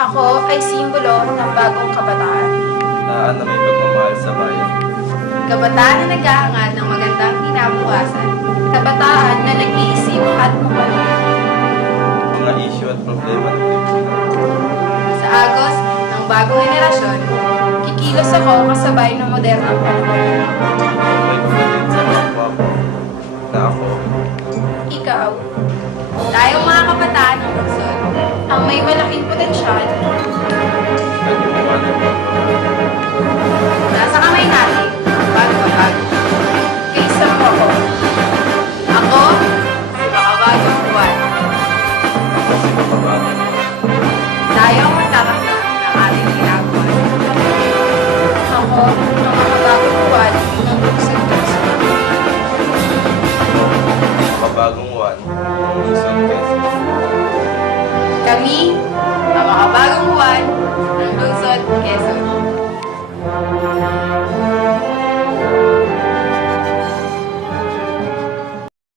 Ako ay simbolo ng bagong kabataan. Na may pagmamahal sa bayan. Kabataan na naghahangad ng magandang kinabukasan. Kabataan na nag-iisip at mapalit. Mga issue at problema ng lipunan. Sa agos ng bagong henerasyon, Kikilos ako kasabay ng modernong panahon. May kapatid sa kapwa ko na ako. Ikaw, tayong mga kabataan ng lungsod, ang may malaking potensyal